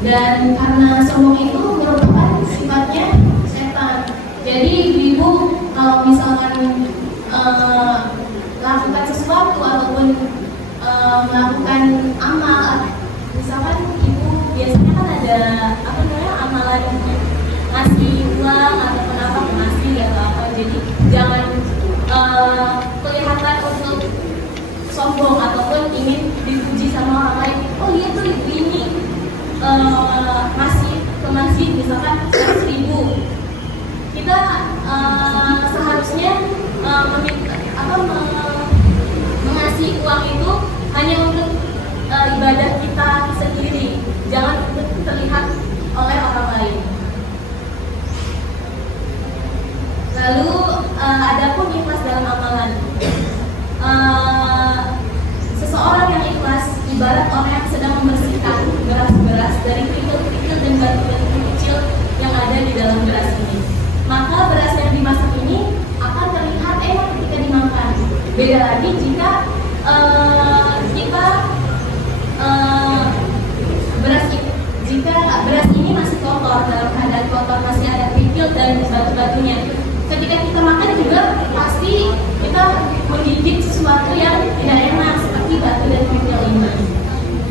Dan karena sombong itu merupakan sifatnya setan. Jadi ibu kalau misalkan lakukan sesuatu ataupun melakukan amal, misalkan ibu biasanya kan ada apa namanya amalan ngasih uang ataupun apa ngasih atau apa. Jadi jangan kelihatan untuk sombong ataupun ingin dipuji sama orang lain. Oh iya tuh ibu ini masih ke masjid misalkan 100.000, kita seharusnya mengasih uang itu hanya untuk ibadah kita sendiri, jangan untuk terlihat oleh orang lain. Lalu adapun ikhlas dalam amalan, seseorang yang ikhlas ibarat orang yang sedang membersihkan beras-beras dari kerikil-kerikil dan batu-batu kecil yang ada di dalam beras ini. Maka beras yang dimasak ini akan terlihat enak ketika dimakan. Beda lagi jika jika beras ini masih batunya. Ketika kita makan juga pasti kita menggigit sesuatu yang tidak enak seperti batu dan kerikil ini.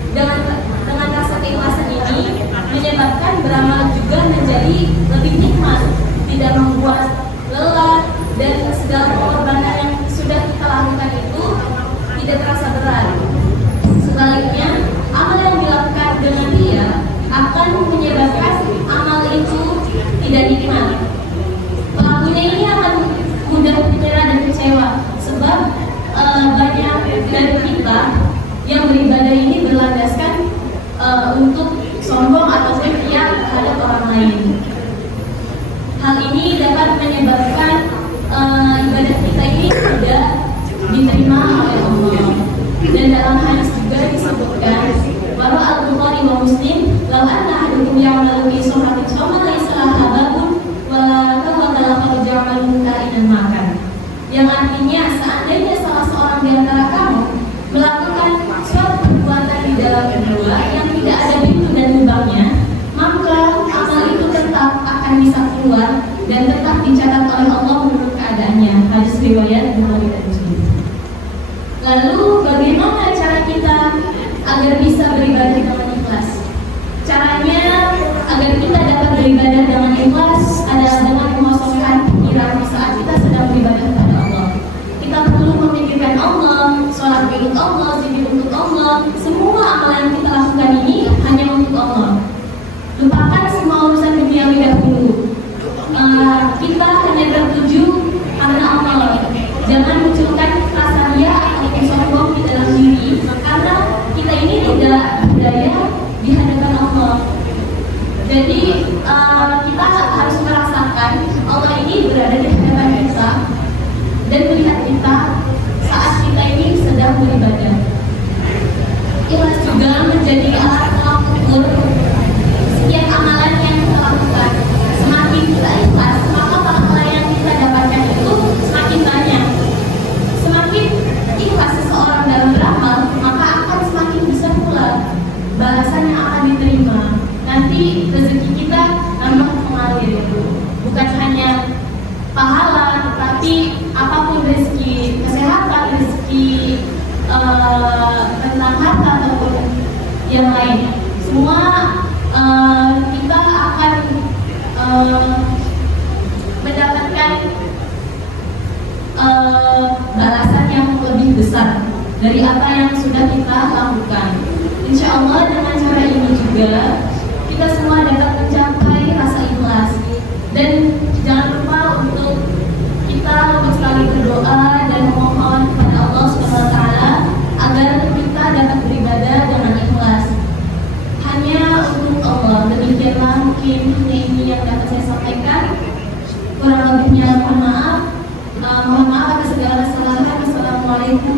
Dengan rasa keikhlasan ini menyebabkan beramal juga menjadi lebih nikmat, tidak membuat lelah, dan segala pengorbanan yang sudah kita lakukan itu tidak terasa berat. Sebaliknya, amal yang dilakukan dengan ria akan menyebabkan amal itu tidak nikmat. Pelakunya ini akan mudah menyerah dan kecewa, sebab banyak dari kita yang beribadah ini berlandaskan untuk sombong ataupun ria terhadap orang lain. Hal ini dapat menyebabkan ibadah kita ini tidak diterima oleh Allah. Dan dalam hadis juga disebutkan, bahwa Al-Bukhari wa Muslim, "Law anna ahadukum ya'malu fi suratin shoma laysa laha babun wa la tawakala qad ya'malu ka'inan makan." Yang artinya, seandainya salah seorang di antara kamu melakukan suatu perbuatan di dalam kedua yang tidak ada pintu dan lubangnya, maka amal itu tetap akan bisa keluar dan tetap dicatat oleh Allah menurut keadaannya. Hadis riwayat Bukhari dan Muslim. Lalu bagaimana cara kita agar bisa beribadah dengan ikhlas? Caranya agar kita dapat beribadah dengan ikhlas adalah dengan mengosongkan pikiran saat kita sedang beribadah kepada Allah. Kita perlu memikirkan Allah, sholat untuk Allah, zikir untuk Allah. Semua amalan yang kita lakukan ini hanya untuk Allah. Lupakan semua urusan duniawi dahulu. Kita hanya tertuju karena Allah. Jangan munculkan rasa ria atau sombong di dalam diri, karena kita ini tidak berdaya di hadapan Allah. Jadi kita harus merasakan Allah ini berada di hadapan kita dan melihat kita saat kita ini sedang beribadah. Ikhlas juga menjadi alat pengukur setiap amalan yang kita lakukan. Semakin kita ikhlas, maka pahala yang kita dapatkan itu semakin banyak. Semakin ikhlas seseorang dalam beramal, maka akan semakin besar pula balasan yang akan diterima. Nanti rezeki kita nambah mengalir. Bukan hanya pahala, tetapi apapun rezeki, kesehatan, rezeki tentang harta ataupun yang lain, semua kita akan mendapatkan balasan yang lebih besar dari apa yang sudah kita lakukan. Insya Allah dengan cara ini juga kita semua dapat mencapai rasa ikhlas. Dan jangan lupa untuk kita selalu berdoa dan memohon kepada Allah SWT agar kita dapat beribadah dengan ikhlas hanya untuk Allah. Demikianlah mungkin ini yang dapat saya sampaikan. Kurang lebihnya mohon maaf atas segala kesalahan. Assalamualaikum